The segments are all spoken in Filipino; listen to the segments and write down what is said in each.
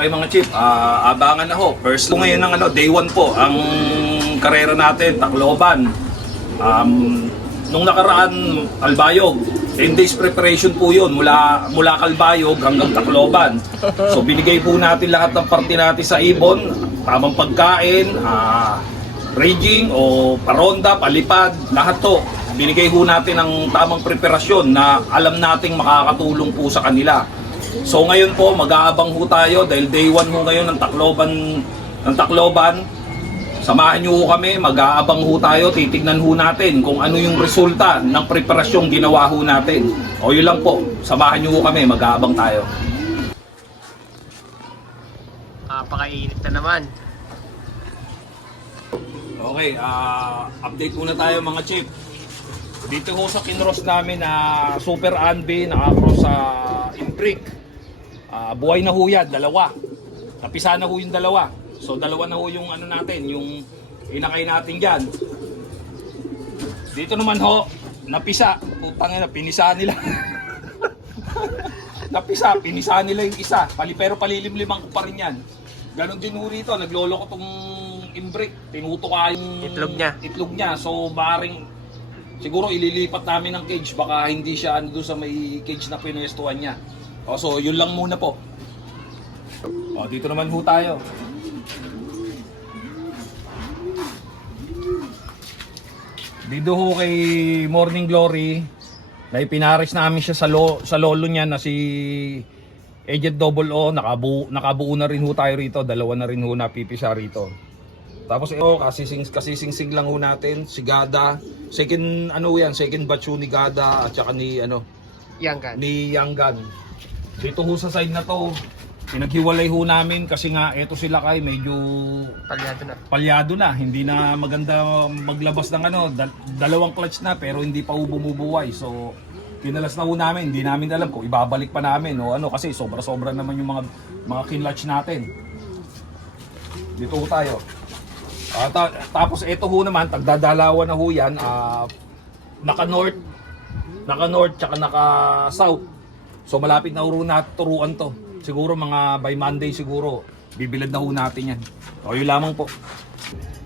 Okay mga Chief, abangan na ho. First po ngayon ng day 1 po, ang karera natin, Tacloban. Nung nakaraan, Calbayog, 10 days preparation po yun, mula Calbayog hanggang Tacloban. So binigay po natin lahat ng parte natin sa ibon, tamang pagkain, raging o paronda, palipad, lahat to. Binigay ho natin ang tamang preparasyon na alam nating makakatulong po sa kanila. So ngayon po, mag-aabang ho tayo dahil day 1 ho ngayon ng Tacloban. Samahan niyo ho kami, mag-aabang ho tayo, titignan ho natin kung ano yung resulta ng preparasyong ginawa ho natin. O yun lang po, samahan niyo ho kami, mag-aabang tayo. Napakainit na naman. Okay, update muna tayo mga Chief. Dito ho sa kinross namin na Super Anbi, nakakross sa Imbrick. Buhay na ho yan, dalawa. Napisa na ho yung dalawa. So dalawa na ho yung natin, yung inakay natin dyan. Dito naman ho, napisa. Putang ina, pinisa nila. Napisa, pinisa nila yung isa. Pero palilim-limang ko pa rin yan. Ganon din ho rito, naglolo ko tong Imbrick. Tinutuka yung itlog niya. So maring siguro ililipat namin ng cage. Baka hindi siya doon sa may cage na pinuestuhan niya. So yun lang muna po. Dito naman ho tayo. Dito ho kay Morning Glory, na ipinaris namin siya sa lolo niya na si Agent Double O. Nakabuo na rin ho tayo rito. Dalawa na rin ho napipisa rito. Tapos kasisingsing lang ho natin si Gada. Second batch ho ni Gada at saka ni Yanggan. Dito ho sa side na to, pinaghiwalay ho namin kasi nga eto sila kay medyo palyado na. Hindi na maganda maglabas ng dalawang clutch na pero hindi pa ho bumubuhay. So kinalas na ho namin, hindi namin alam kung ibabalik pa namin o kasi sobra-sobra naman yung mga kinlatch natin. Dito ho tayo. Tapos ito ho naman, tagdadalawan na ho yan, naka-north tsaka naka-south. So malapit na ho na turuan to. Siguro mga by Monday siguro, bibilad na ho natin yan. O yun lamang po.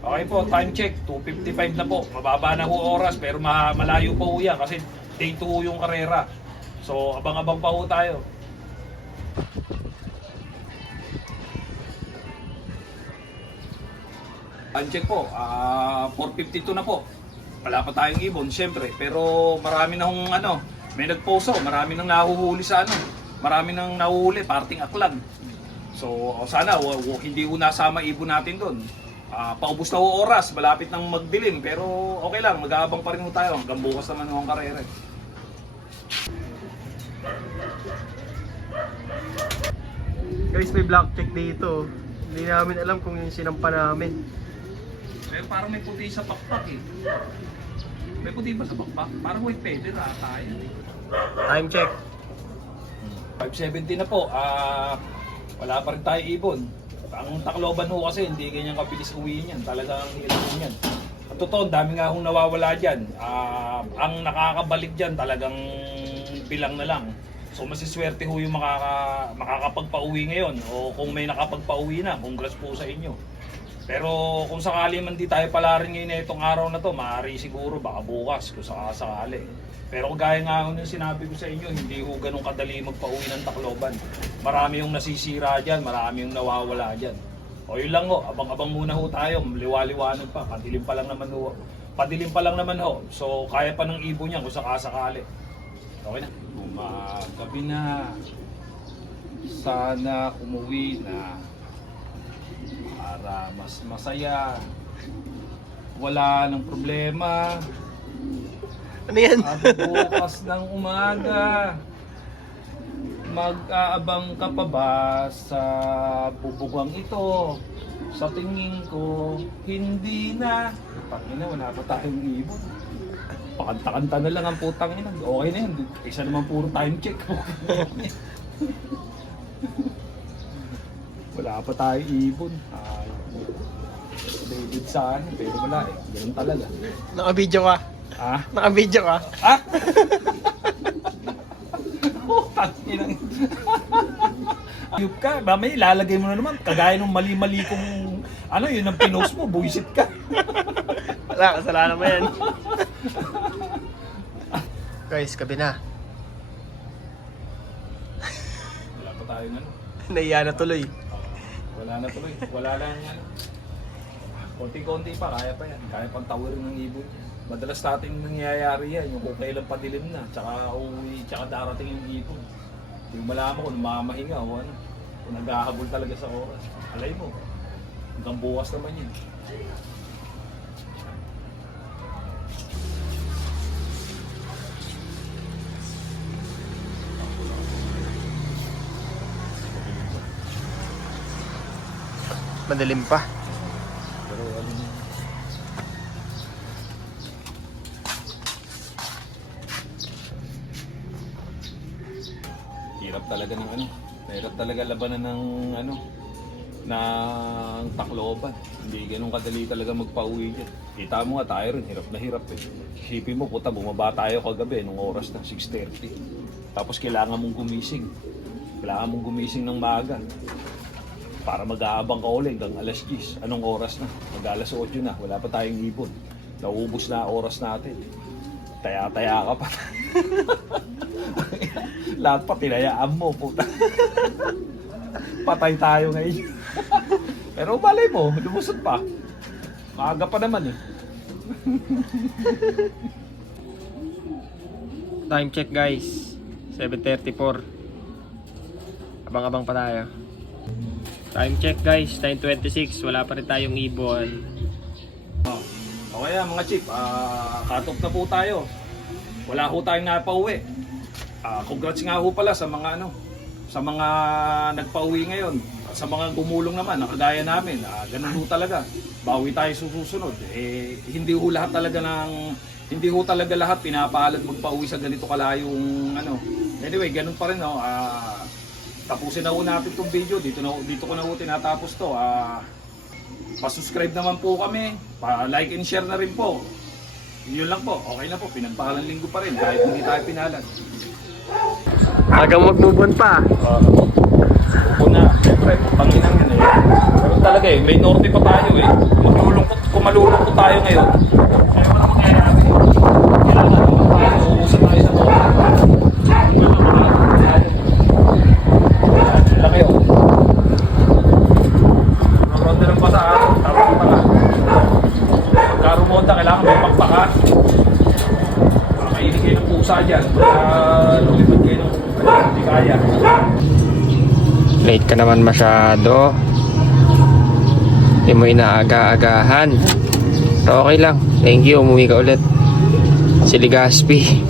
Okay po, time check, 2:55 na po. Mababa na ho oras pero malayo pa ho yan kasi day 2 ho yung karera. So abang-abang pa ho tayo. Time check po, 4:52 na po. Wala pa tayong ibon, syempre. Pero marami na hong may nag-post marami nang nahuhuli sa marami nang nahuhuli, parting aklan. So sana hindi ho nasama ibon natin doon. Paubos na ho oras, malapit nang magdilim. Pero okay lang, mag-aabang pa rin ho tayo. Hanggang bukas naman ho ang karera. Guys, may black check dito. Hindi namin alam kung yung sinampa namin. Pero parang may puti sa pakpak eh. May puti ba sa pakpak? Parang white feather tayo. Time check. 5:70 na po. Wala pa rin tayo ibon. Ang Tacloban ho kasi hindi ganyan kabilis uwiin yan. Talagang ilagay yan. At totoo, dami nga hong nawawala dyan. Ang nakakabalik dyan talagang bilang na lang. So masiswerte ho yung makakapagpauwi ngayon. O kung may nakapagpauwi na, congrats po sa inyo. Pero kung sakali man di tayo pala rin ngayon na itong araw na to, maaari siguro baka bukas kung sakali. Pero gaya nga yung sinabi ko sa inyo, hindi ho ganun kadali magpauwi ng Tacloban. Marami yung nasisira dyan, marami yung nawawala dyan. O yun lang ho, abang-abang muna ho tayo, liwa-liwanag pa, padilim pa lang naman ho. So kaya pa ng ibon yan kung sakasakali. Okay na. Gabi na, sana umuwi na. Para mas masaya, wala nang problema. Ano yan? At bukas ng umaga, mag-aabang ka pa ba sa bubugang ito? Sa tingin ko, hindi na. Pangina, wala pa tayong ibon. Pakanta-kanta na lang ang putang ina. Okay na yan. Isa naman puro time check. Wala pa tayo ibon. David sana, pero wala eh. Ganun talaga. Naka-video ka? Ha? Naka-video ka? Ha? Oh, Ayup ka, mamaya ilalagay mo na naman. Kagaya ng mali-mali kong, ano, yun ang pinost mo, buwisit ka. Wala, kasalanan mo yan. Guys, gabi na. Wala pa tayong ano. Naiya na tuloy. Wala na tuloy. Wala lang yan. Konti-konti pa, kaya pa yan. Kaya pang tawirin ng ibon. Madalas natin nangyayari yan, yung kung kailan padilim na, tsaka uwi, tsaka darating yung ibon. Hindi mo malaman kung mamahinga o ano. Kung naghahabol talaga sa oras. Alay mo. Hanggang bukas naman yun. Madilim pa. Pero ano, hirap talaga ng ano, hirap talaga labanan ng ano, ng Tacloban. Hindi ganun kadali talaga magpauwi dyan. Kita mo nga tayo rin, hirap na hirap eh. Isipin mo, puta, bumaba tayo kagabi nung oras ng 6:30. Tapos kailangan mong gumising. Kailangan mong gumising ng maaga. Para mag-aabang ka ulit hanggang alas 10. Anong oras na? Mag-alas 8 na. Wala pa tayong ibon. Naubos na oras natin. Taya-taya ka pa. Lahat pa tinayaan mo, puta. Patay tayo ngayon. Pero balay mo, lumusot pa. Maaga pa naman eh. Time check guys. 7:34. Abang-abang pa tayo. Time check guys, 9:26. Wala pa rin tayong ibon. O kaya mga chip, cut off na po tayo. Wala ho tayong napauwi. Congrats nga ho pala sa mga ano, sa mga nagpauwi ngayon. Sa mga gumulong naman, nakagaya namin. Ganun ho talaga. Bawi tayo susunod. Hindi ho talaga lahat pinapaalad magpauwi sa ganito kalayong ano. Anyway, ganun pa rin no. Tapusin na ho natin itong video. Dito ko na ho tinatapos to. Pa-subscribe naman po kami. Pa-like and share na rin po. Yun lang po. Okay na po. Pinagpahalang linggo pa rin. Kahit hindi tayo pinalad. Agang mag-move on pa. Opo na. Siyempre, panginang yun eh. Pero talaga eh. May norte pa tayo eh. Kung malulungkot tayo ngayon. Kaya wala mangyayari. Kailangan naman tayo. Uusap tayo sa norte. Laki yun. Ronda ng pasaan, tapos yung paka. Pagka rumonda, kailangan may pakpaka. Makainin kayo ng pusa dyan. Lumipad kayo ng hindi kaya. Late ka naman masyado. Hindi mo inaaga-agahan. Pero okay lang. Thank you. Umuwi ka ulit. Si Ligaspi.